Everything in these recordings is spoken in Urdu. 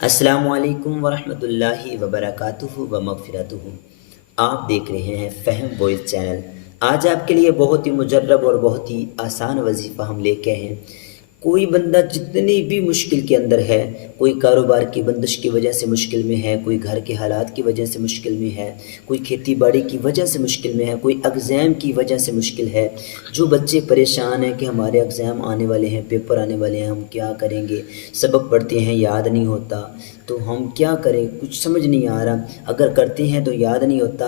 السلام علیکم ورحمۃ اللہ وبرکاتہ و مغفرتہ۔ آپ دیکھ رہے ہیں فہم وائس چینل۔ آج آپ کے لیے بہت ہی مجرب اور بہت ہی آسان وظیفہ ہم لے کے ہیں۔ کوئی بندہ جتنی بھی مشکل کے اندر ہے، کوئی کاروبار کی بندش کی وجہ سے مشکل میں ہے، کوئی گھر کے حالات کی وجہ سے مشکل میں ہے، کوئی کھیتی باڑی کی وجہ سے مشکل میں ہے، کوئی ایگزام کی وجہ سے مشکل ہے، جو بچے پریشان ہیں کہ ہمارے ایگزام آنے والے ہیں، پیپر آنے والے ہیں، ہم کیا کریں گے، سبق پڑھتے ہیں یاد نہیں ہوتا، تو ہم کیا کریں، کچھ سمجھ نہیں آ رہا، اگر کرتے ہیں تو یاد نہیں ہوتا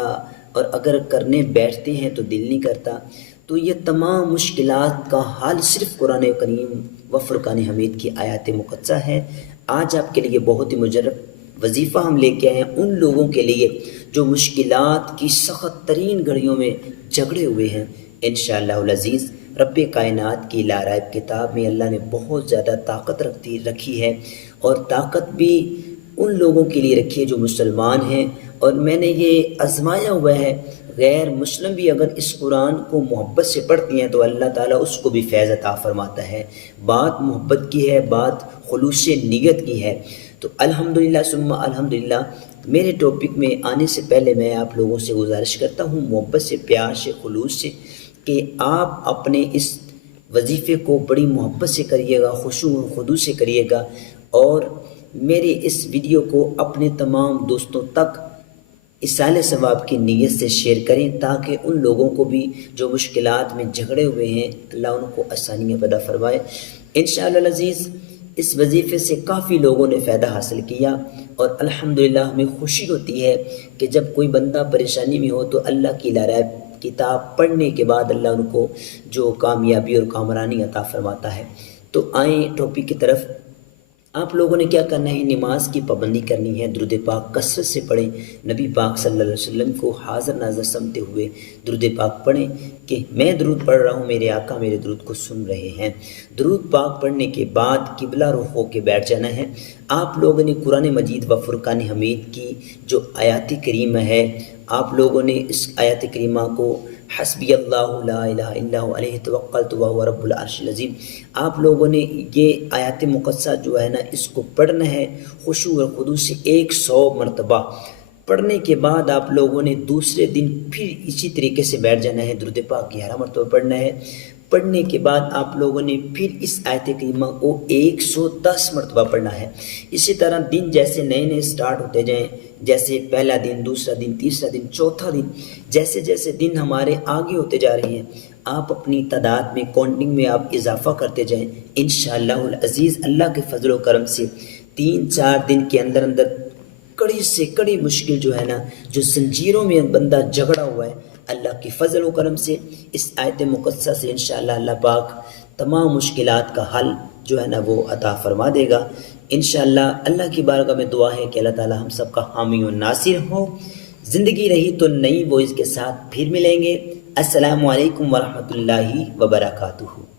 اور اگر کرنے بیٹھتے ہیں تو دل نہیں کرتا۔ تو یہ تمام مشکلات کا حل صرف قرآن کریم و فرقان حمید کی آیات مقدسہ ہے۔ آج آپ کے لیے بہت ہی مجرب وظیفہ ہم لے کے آئے ہیں ان لوگوں کے لیے جو مشکلات کی سخت ترین گھڑیوں میں جھگڑے ہوئے ہیں۔ انشاءاللہ العزیز رب کائنات کی لارائب کتاب میں اللہ نے بہت زیادہ طاقت رکھی ہے، اور طاقت بھی ان لوگوں کے لیے رکھی ہے جو مسلمان ہیں، اور میں نے یہ آزمایا ہوا ہے، غیر مسلم بھی اگر اس قرآن کو محبت سے پڑھتی ہیں تو اللہ تعالیٰ اس کو بھی فیض عطا فرماتا ہے۔ بات محبت کی ہے، بات خلوص نیت کی ہے۔ تو الحمدللہ ثم الحمدللہ میرے ٹاپک میں آنے سے پہلے میں آپ لوگوں سے گزارش کرتا ہوں محبت سے، پیار سے، خلوص سے، کہ آپ اپنے اس وظیفے کو بڑی محبت سے کریے گا، خشوع و خضوع سے کریے گا، اور میرے اس ویڈیو کو اپنے تمام دوستوں تک ایصال ثواب کی نیت سے شیئر کریں، تاکہ ان لوگوں کو بھی جو مشکلات میں جھگڑے ہوئے ہیں اللہ ان کو آسانیاں پیدا فرمائے۔ انشاءاللہ العزیز اس وظیفے سے کافی لوگوں نے فائدہ حاصل کیا، اور الحمدللہ ہمیں خوشی ہوتی ہے کہ جب کوئی بندہ پریشانی میں ہو تو اللہ کی لارائب کتاب پڑھنے کے بعد اللہ ان کو جو کامیابی اور کامرانی عطا فرماتا ہے۔ تو آئیں ٹاپک کی طرف۔ آپ لوگوں نے کیا کرنا ہے، نماز کی پابندی کرنی ہے، درود پاک کثرت سے پڑھیں، نبی پاک صلی اللہ علیہ وسلم کو حاضر ناظر سمتے ہوئے درود پاک پڑھیں کہ میں درود پڑھ رہا ہوں، میرے آقا میرے درود کو سن رہے ہیں۔ درود پاک پڑھنے کے بعد قبلہ رخ ہو کے بیٹھ جانا ہے۔ آپ لوگوں نے قرآن مجید و فرقان حمید کی جو آیات کریمہ ہے، آپ لوگوں نے اس آیات کریمہ کو حسبی اللہ لا الہ الا هو علیہ توکلت وہو رب العرش العظیم، آپ لوگوں نے یہ آیات مقدسہ جو ہے نا اس کو پڑھنا ہے خشوع و خضوع سے 100 مرتبہ۔ پڑھنے کے بعد آپ لوگوں نے دوسرے دن پھر اسی طریقے سے بیٹھ جانا ہے، درود پاک 11 مرتبہ پڑھنا ہے۔ پڑھنے کے بعد آپ لوگوں نے پھر اس آیت کریمہ کو 110 مرتبہ پڑھنا ہے۔ اسی طرح دن جیسے نئے نئے سٹارٹ ہوتے جائیں، جیسے پہلا دن، دوسرا دن، تیسرا دن، چوتھا دن، جیسے جیسے دن ہمارے آگے ہوتے جا رہے ہیں، آپ اپنی تعداد میں، کاؤنٹنگ میں آپ اضافہ کرتے جائیں۔ انشاءاللہ العزیز اللہ کے فضل و کرم سے 3-4 دن کے اندر اندر کڑی سے کڑی مشکل جو ہے نا، جو زنجیروں میں بندہ جھگڑا ہوا ہے، اللہ کے فضل و کرم سے اس آیت مقدسہ سے انشاءاللہ اللہ پاک تمام مشکلات کا حل جو ہے نا وہ عطا فرما دے گا۔ انشاءاللہ اللہ کی بارگاہ میں دعا ہے کہ اللہ تعالی ہم سب کا حامی و ناصر ہو۔ زندگی رہی تو نئی وائس کے ساتھ پھر ملیں گے۔ السلام علیکم ورحمۃ اللہ وبرکاتہ۔